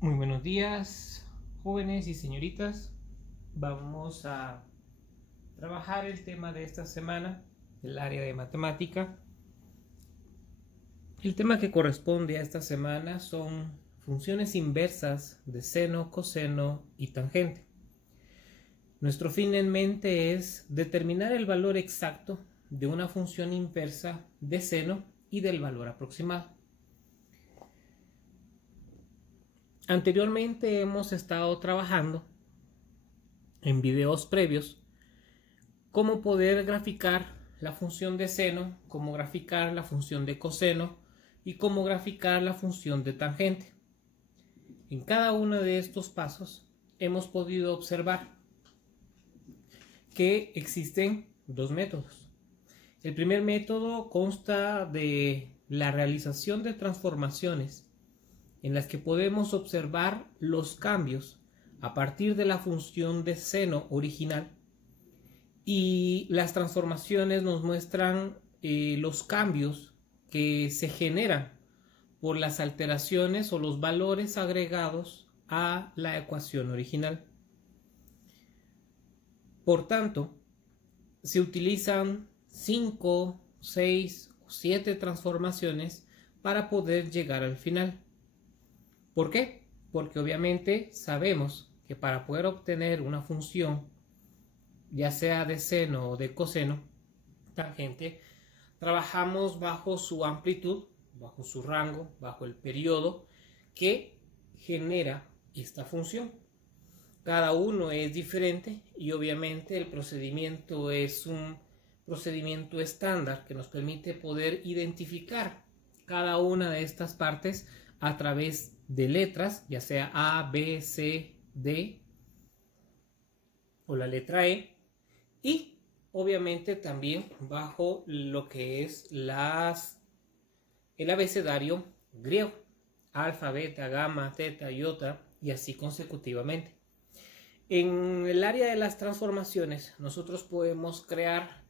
Muy buenos días, jóvenes y señoritas. Vamos a trabajar el tema de esta semana, el área de matemática. El tema que corresponde a esta semana son funciones inversas de seno, coseno y tangente. Nuestro fin en mente es determinar el valor exacto de una función inversa de seno y del valor aproximado. Anteriormente hemos estado trabajando en videos previos cómo poder graficar la función de seno, cómo graficar la función de coseno y cómo graficar la función de tangente. En cada uno de estos pasos hemos podido observar que existen dos métodos. El primer método consta de la realización de transformaciones en las que podemos observar los cambios a partir de la función de seno original, y las transformaciones nos muestran los cambios que se generan por las alteraciones o los valores agregados a la ecuación original. Por tanto, se utilizan 5, 6 o 7 transformaciones para poder llegar al final. ¿Por qué? Porque obviamente sabemos que para poder obtener una función, ya sea de seno o de coseno, tangente, trabajamos bajo su amplitud, bajo su rango, bajo el periodo que genera esta función. Cada uno es diferente y obviamente el procedimiento es un procedimiento estándar que nos permite poder identificar cada una de estas partes a través de letras, ya sea A, B, C, D o la letra E, y obviamente también bajo lo que es el abecedario griego: alfa, beta, gamma, teta, iota, y así consecutivamente. En el área de las transformaciones nosotros podemos crear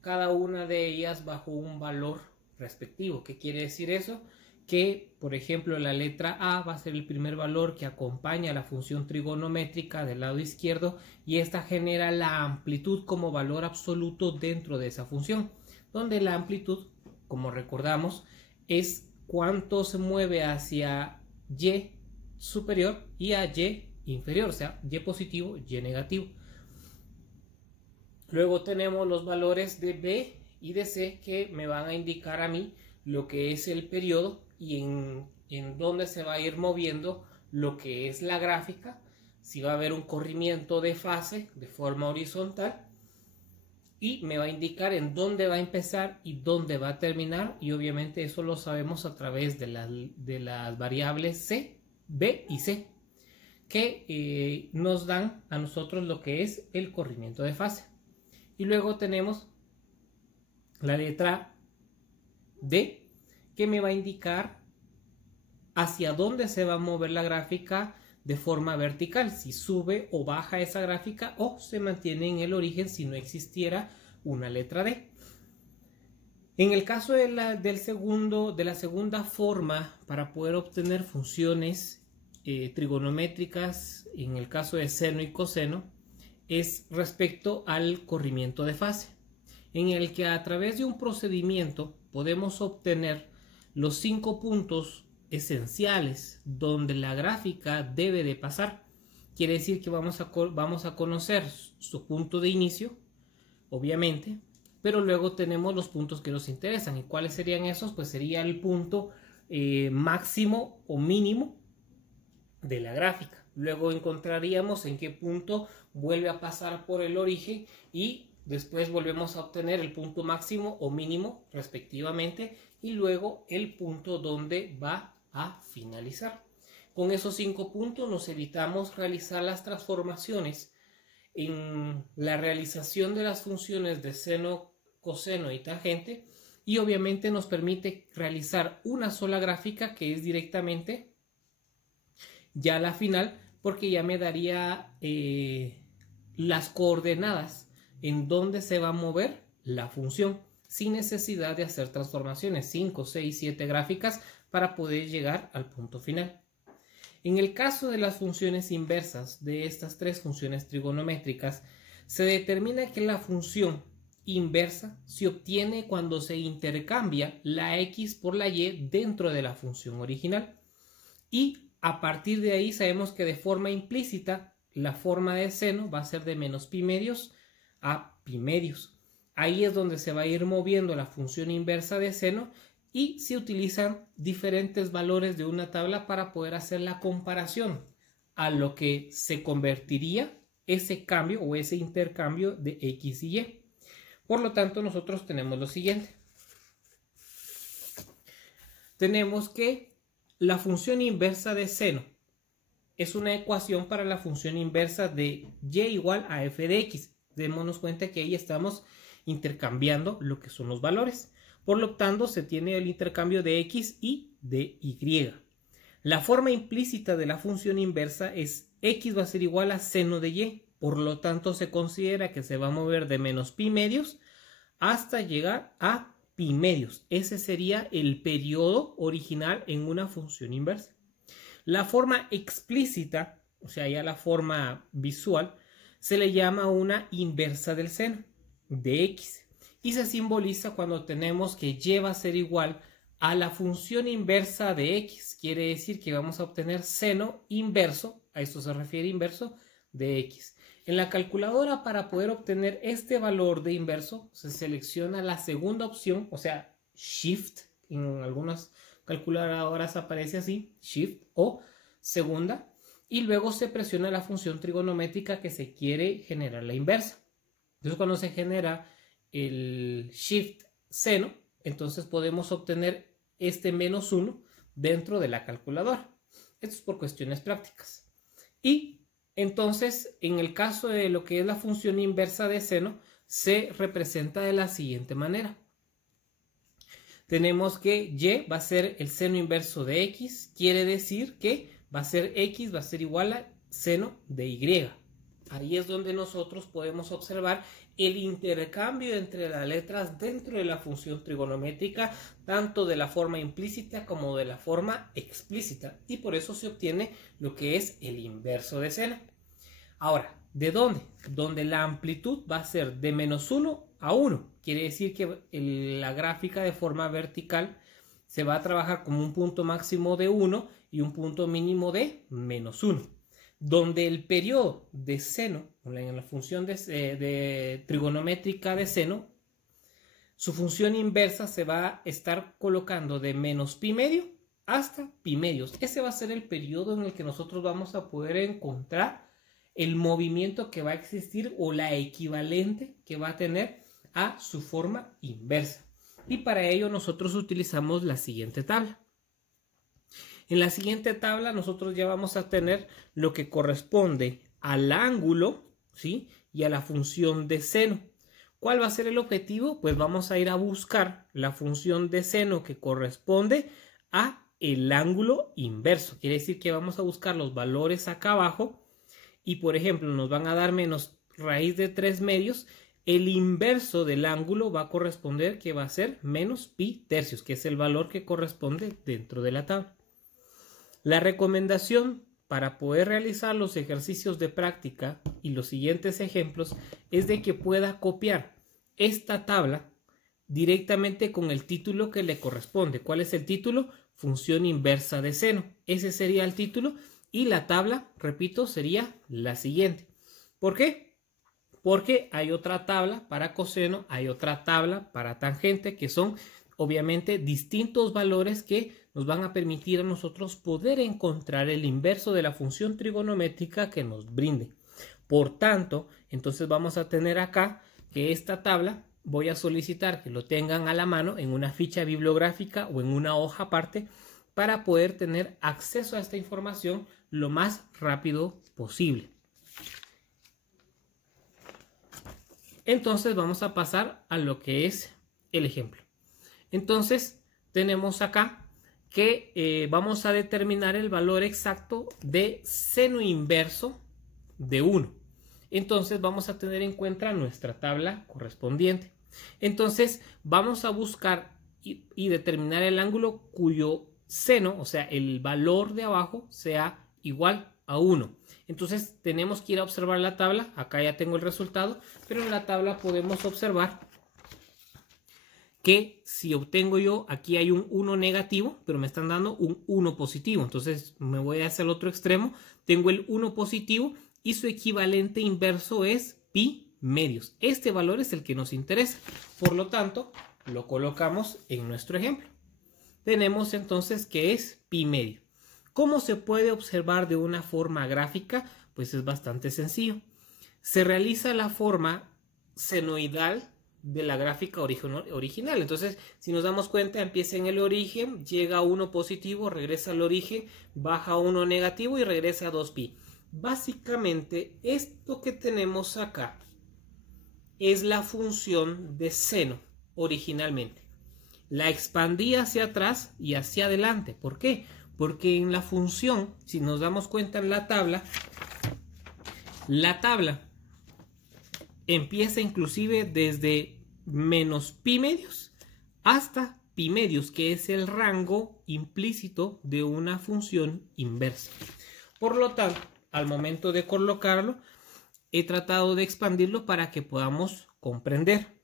cada una de ellas bajo un valor respectivo. ¿Qué quiere decir eso? Que, por ejemplo, la letra A va a ser el primer valor que acompaña a la función trigonométrica del lado izquierdo, y esta genera la amplitud como valor absoluto dentro de esa función, donde la amplitud, como recordamos, es cuánto se mueve hacia Y superior y a Y inferior, o sea, Y positivo, Y negativo. Luego tenemos los valores de B y de C, que me van a indicar a mí lo que es el periodo y en dónde se va a ir moviendo lo que es la gráfica, si va a haber un corrimiento de fase de forma horizontal, y me va a indicar en dónde va a empezar y dónde va a terminar, y obviamente eso lo sabemos a través de las variables C, B y C, que nos dan a nosotros lo que es el corrimiento de fase. Y luego tenemos la letra D, que me va a indicar hacia dónde se va a mover la gráfica de forma vertical, si sube o baja esa gráfica o se mantiene en el origen si no existiera una letra D. En el caso de la segunda forma para poder obtener funciones trigonométricas, en el caso de seno y coseno, es respecto al corrimiento de fase, en el que a través de un procedimiento podemos obtener los 5 puntos esenciales donde la gráfica debe de pasar. Quiere decir que vamos a conocer su punto de inicio, obviamente, pero luego tenemos los puntos que nos interesan. ¿Y cuáles serían esos? Pues sería el punto máximo o mínimo de la gráfica. Luego encontraríamos en qué punto vuelve a pasar por el origen, y después volvemos a obtener el punto máximo o mínimo respectivamente, y luego el punto donde va a finalizar. Con esos 5 puntos nos evitamos realizar las transformaciones en la realización de las funciones de seno, coseno y tangente, y obviamente nos permite realizar una sola gráfica, que es directamente ya la final, porque ya me daría las coordenadas en donde se va a mover la función, sin necesidad de hacer transformaciones 5, 6, 7 gráficas para poder llegar al punto final. En el caso de las funciones inversas de estas tres funciones trigonométricas, se determina que la función inversa se obtiene cuando se intercambia la x por la y dentro de la función original. Y a partir de ahí sabemos que de forma implícita la forma de seno va a ser de menos pi medios a pi medios. Ahí es donde se va a ir moviendo la función inversa de seno y se utilizan diferentes valores de una tabla para poder hacer la comparación a lo que se convertiría ese cambio o ese intercambio de x y y. Por lo tanto, nosotros tenemos lo siguiente. Tenemos que la función inversa de seno es una ecuación para la función inversa de y igual a f de x. Démonos cuenta que ahí estamos intercambiando lo que son los valores. Por lo tanto, se tiene el intercambio de x y de y. La forma implícita de la función inversa es x va a ser igual a seno de y. Por lo tanto, se considera que se va a mover de menos pi medios hasta llegar a pi medios. Ese sería el periodo original en una función inversa. La forma explícita, o sea, ya la forma visual, se le llama una inversa del seno de x y se simboliza cuando tenemos que y va a ser igual a la función inversa de x. Quiere decir que vamos a obtener seno inverso, a esto se refiere inverso, de x. En la calculadora, para poder obtener este valor de inverso, se selecciona la segunda opción, o sea, shift. En algunas calculadoras aparece así, shift o segunda, y luego se presiona la función trigonométrica que se quiere generar la inversa. Entonces, cuando se genera el shift seno, entonces podemos obtener este menos 1 dentro de la calculadora. Esto es por cuestiones prácticas. Y entonces, en el caso de lo que es la función inversa de seno, se representa de la siguiente manera. Tenemos que y va a ser el seno inverso de x, quiere decir que va a ser x, va a ser igual a seno de y. Ahí es donde nosotros podemos observar el intercambio entre las letras dentro de la función trigonométrica, tanto de la forma implícita como de la forma explícita, y por eso se obtiene lo que es el inverso de seno. Ahora, ¿de dónde? Donde la amplitud va a ser de menos 1 a 1. Quiere decir que la gráfica de forma vertical se va a trabajar como un punto máximo de 1 y un punto mínimo de menos 1. Donde el periodo de seno, en la función de trigonométrica de seno, su función inversa se va a estar colocando de menos pi medio hasta pi medios. Ese va a ser el periodo en el que nosotros vamos a poder encontrar el movimiento que va a existir o la equivalente que va a tener a su forma inversa. Y para ello nosotros utilizamos la siguiente tabla. En la siguiente tabla nosotros ya vamos a tener lo que corresponde al ángulo, ¿sí? Y a la función de seno. ¿Cuál va a ser el objetivo? Pues vamos a ir a buscar la función de seno que corresponde a el ángulo inverso. Quiere decir que vamos a buscar los valores acá abajo y, por ejemplo, nos van a dar menos raíz de 3 medios. El inverso del ángulo va a corresponder que va a ser menos pi tercios, que es el valor que corresponde dentro de la tabla. La recomendación para poder realizar los ejercicios de práctica y los siguientes ejemplos es de que pueda copiar esta tabla directamente con el título que le corresponde. ¿Cuál es el título? Función inversa de seno. Ese sería el título y la tabla, repito, sería la siguiente. ¿Por qué? Porque hay otra tabla para coseno, hay otra tabla para tangente, que son obviamente distintos valores que nos van a permitir a nosotros poder encontrar el inverso de la función trigonométrica que nos brinde. Por tanto, entonces vamos a tener acá que esta tabla voy a solicitar que lo tengan a la mano en una ficha bibliográfica o en una hoja aparte para poder tener acceso a esta información lo más rápido posible. Entonces vamos a pasar a lo que es el ejemplo. Entonces tenemos acá que vamos a determinar el valor exacto de seno inverso de 1. Entonces vamos a tener en cuenta nuestra tabla correspondiente. Entonces vamos a buscar y determinar el ángulo cuyo seno, o sea, el valor de abajo sea igual a 1. Entonces tenemos que ir a observar la tabla. Acá ya tengo el resultado, pero en la tabla podemos observar que si obtengo yo, aquí hay un 1 negativo, pero me están dando un 1 positivo. Entonces me voy hacia el otro extremo. Tengo el 1 positivo y su equivalente inverso es pi medios. Este valor es el que nos interesa. Por lo tanto, lo colocamos en nuestro ejemplo. Tenemos entonces que es pi medio. ¿Cómo se puede observar de una forma gráfica? Pues es bastante sencillo. Se realiza la forma senoidal de la gráfica original. Entonces, si nos damos cuenta, empieza en el origen, llega a 1 positivo, regresa al origen, baja a 1 negativo y regresa a 2pi. Básicamente, esto que tenemos acá es la función de seno originalmente. La expandí hacia atrás y hacia adelante. ¿Por qué? Porque en la función, si nos damos cuenta en la tabla empieza inclusive desde menos pi medios hasta pi medios, que es el rango implícito de una función inversa. Por lo tanto, al momento de colocarlo, he tratado de expandirlo para que podamos comprender.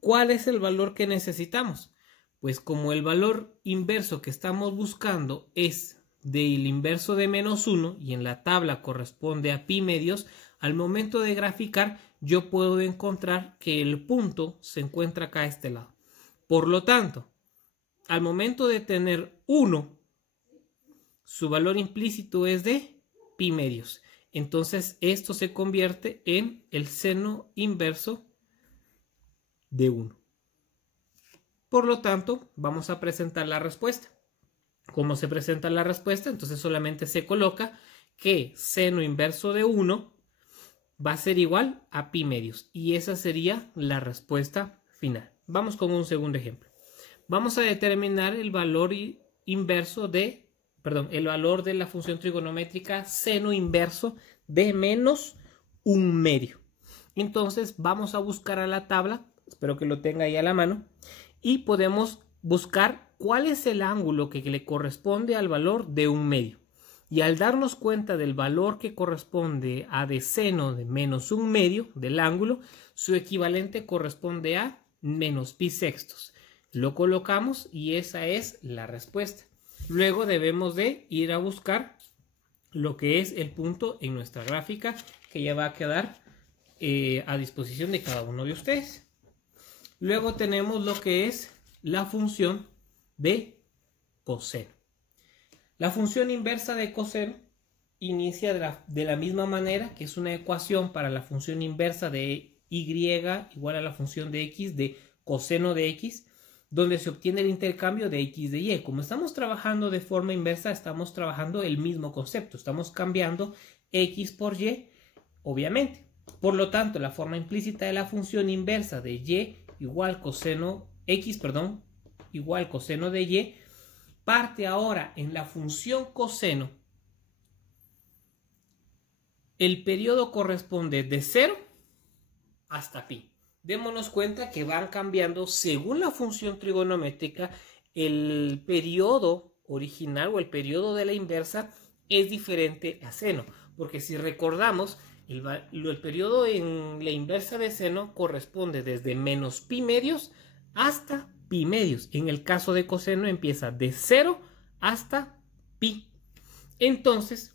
¿Cuál es el valor que necesitamos? Pues como el valor inverso que estamos buscando es del inverso de menos 1 y en la tabla corresponde a pi medios, al momento de graficar yo puedo encontrar que el punto se encuentra acá a este lado. Por lo tanto, al momento de tener 1, su valor implícito es de pi medios. Entonces esto se convierte en el seno inverso de 1. Por lo tanto, vamos a presentar la respuesta. ¿Cómo se presenta la respuesta? Entonces solamente se coloca que seno inverso de 1 va a ser igual a pi medios. Y esa sería la respuesta final. Vamos con un segundo ejemplo. Vamos a determinar el valor inverso de, el valor de la función trigonométrica seno inverso de menos 1 medio. Entonces vamos a buscar a la tabla, espero que lo tenga ahí a la mano, y podemos buscar cuál es el ángulo que le corresponde al valor de 1 medio. Y al darnos cuenta del valor que corresponde a de seno de menos 1 medio del ángulo, su equivalente corresponde a menos pi sextos. Lo colocamos y esa es la respuesta. Luego debemos de ir a buscar lo que es el punto en nuestra gráfica, que ya va a quedar a disposición de cada uno de ustedes. Luego tenemos lo que es la función de coseno. La función inversa de coseno inicia de la misma manera, que es una ecuación para la función inversa de y igual a la función de x de coseno de x, donde se obtiene el intercambio de x de y. Como estamos trabajando de forma inversa, estamos trabajando el mismo concepto. Estamos cambiando x por y, obviamente. Por lo tanto, la forma implícita de la función inversa de y igual coseno igual coseno de y, parte ahora en la función coseno. El periodo corresponde de 0 hasta pi. Démonos cuenta que van cambiando según la función trigonométrica. El periodo original o el periodo de la inversa es diferente a seno, porque si recordamos, el periodo en la inversa de seno corresponde desde menos pi medios hasta pi medios. En el caso de coseno empieza de 0 hasta pi. Entonces,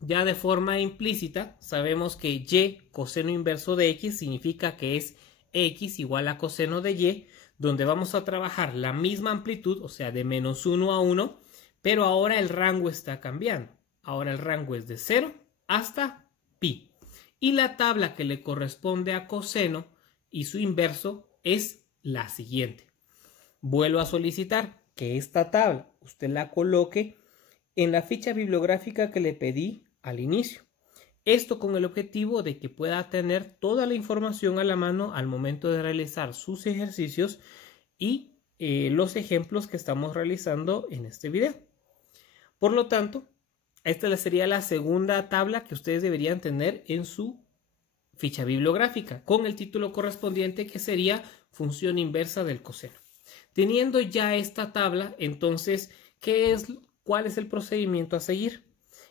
ya de forma implícita, sabemos que y coseno inverso de x significa que es x igual a coseno de y, donde vamos a trabajar la misma amplitud, o sea, de menos 1 a 1, pero ahora el rango está cambiando. Ahora el rango es de 0 hasta pi. Y la tabla que le corresponde a coseno y su inverso es la siguiente. Vuelvo a solicitar que esta tabla usted la coloque en la ficha bibliográfica que le pedí al inicio. Esto con el objetivo de que pueda tener toda la información a la mano al momento de realizar sus ejercicios y los ejemplos que estamos realizando en este video. Por lo tanto, esta sería la segunda tabla que ustedes deberían tener en su ficha bibliográfica, con el título correspondiente que sería función inversa del coseno. Teniendo ya esta tabla, entonces, ¿cuál es el procedimiento a seguir?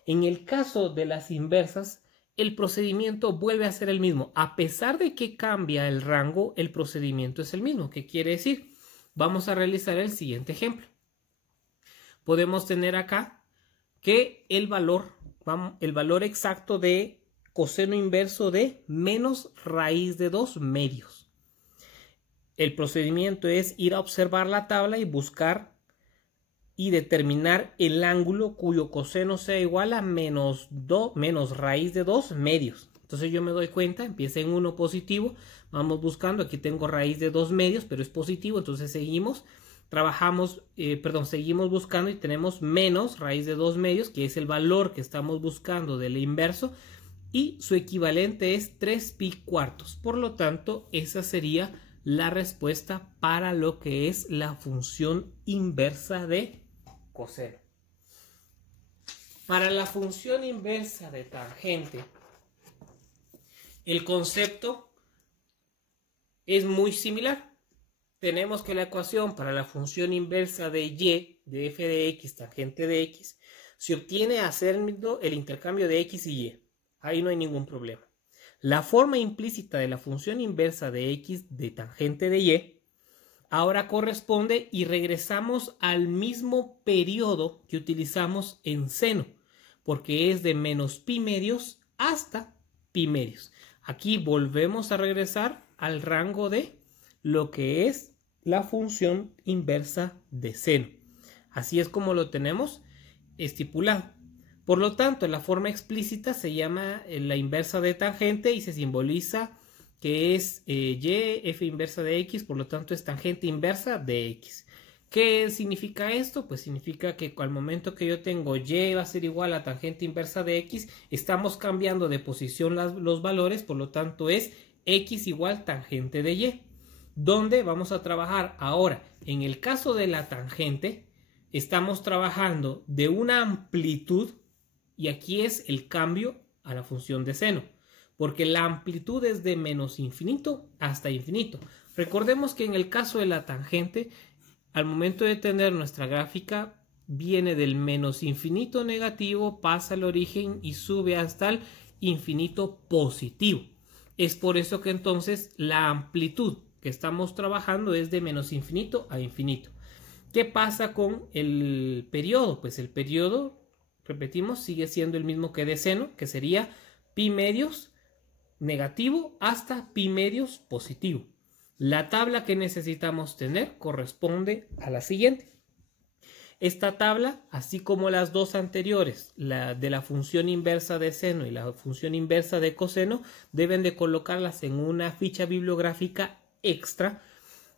En el caso de las inversas, el procedimiento vuelve a ser el mismo. A pesar de que cambia el rango, el procedimiento es el mismo. ¿Qué quiere decir? Vamos a realizar el siguiente ejemplo. Podemos tener acá que el valor exacto de coseno inverso de menos raíz de 2 medios. El procedimiento es ir a observar la tabla y buscar y determinar el ángulo cuyo coseno sea igual a menos raíz de 2 medios. Entonces yo me doy cuenta, empieza en 1 positivo, vamos buscando, aquí tengo raíz de 2 medios, pero es positivo, entonces seguimos buscando y tenemos menos raíz de 2 medios, que es el valor que estamos buscando del inverso, y su equivalente es 3 pi cuartos. Por lo tanto, esa sería la respuesta para lo que es la función inversa de coseno. Para la función inversa de tangente, el concepto es muy similar. Tenemos que la ecuación para la función inversa de y, de f de x, tangente de x, se obtiene haciendo el intercambio de x y y. Ahí no hay ningún problema. La forma implícita de la función inversa de x de tangente de y ahora corresponde y regresamos al mismo periodo que utilizamos en seno, porque es de menos pi medios hasta pi medios. Aquí volvemos a regresar al rango de lo que es la función inversa de seno. Así es como lo tenemos estipulado. Por lo tanto, la forma explícita se llama la inversa de tangente y se simboliza que es y, f inversa de x, por lo tanto es tangente inversa de x. ¿Qué significa esto? Pues significa que al momento que yo tengo y va a ser igual a tangente inversa de x, estamos cambiando de posición los valores, por lo tanto es x igual tangente de y. ¿Dónde vamos a trabajar ahora? En el caso de la tangente, estamos trabajando de una amplitud, y aquí es el cambio a la función de seno, porque la amplitud es de menos infinito hasta infinito. Recordemos que en el caso de la tangente, al momento de tener nuestra gráfica, viene del menos infinito negativo, pasa al origen y sube hasta el infinito positivo. Es por eso que entonces la amplitud que estamos trabajando es de menos infinito a infinito. ¿Qué pasa con el periodo? Pues el periodo, repetimos, sigue siendo el mismo que de seno, que sería pi medios negativo hasta pi medios positivo. La tabla que necesitamos tener corresponde a la siguiente. Esta tabla, así como las dos anteriores, la de la función inversa de seno y la función inversa de coseno, deben de colocarlas en una ficha bibliográfica extra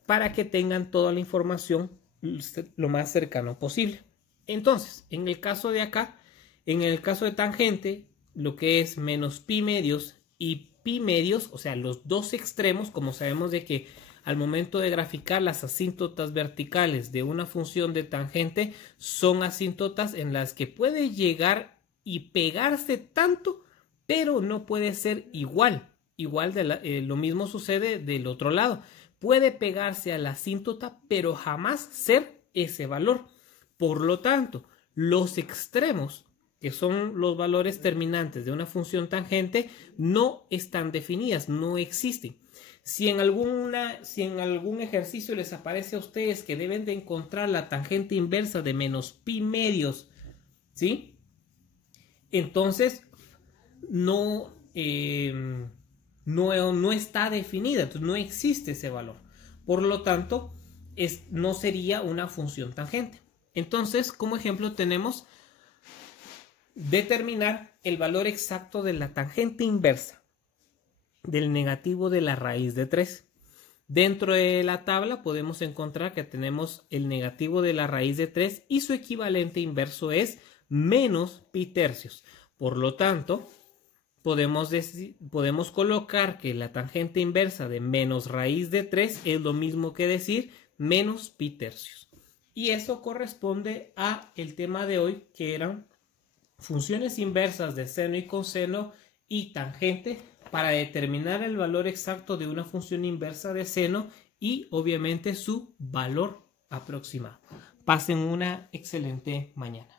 para que tengan toda la información lo más cercano posible. Entonces, en el caso de acá, en el caso de tangente, lo que es menos pi medios y pi medios, o sea, los dos extremos, como sabemos de que al momento de graficar las asíntotas verticales de una función de tangente, son asíntotas en las que puede llegar y pegarse tanto, pero no puede ser igual. Lo mismo sucede del otro lado. Puede pegarse a la asíntota, pero jamás ser ese valor. Por lo tanto, los extremos, que son los valores terminantes de una función tangente, no están definidas, no existen. Si en algún ejercicio les aparece a ustedes que deben de encontrar la tangente inversa de menos pi medios, ¿sí? Entonces no está definida, entonces no existe ese valor. Por lo tanto, no sería una función tangente. Entonces, como ejemplo tenemos determinar el valor exacto de la tangente inversa del negativo de la raíz de 3. Dentro de la tabla podemos encontrar que tenemos el negativo de la raíz de 3 y su equivalente inverso es menos pi tercios. Por lo tanto, podemos colocar que la tangente inversa de menos raíz de 3 es lo mismo que decir menos pi tercios. Y eso corresponde a el tema de hoy, que eran funciones inversas de seno y coseno y tangente para determinar el valor exacto de una función inversa de seno y obviamente su valor aproximado. Pasen una excelente mañana.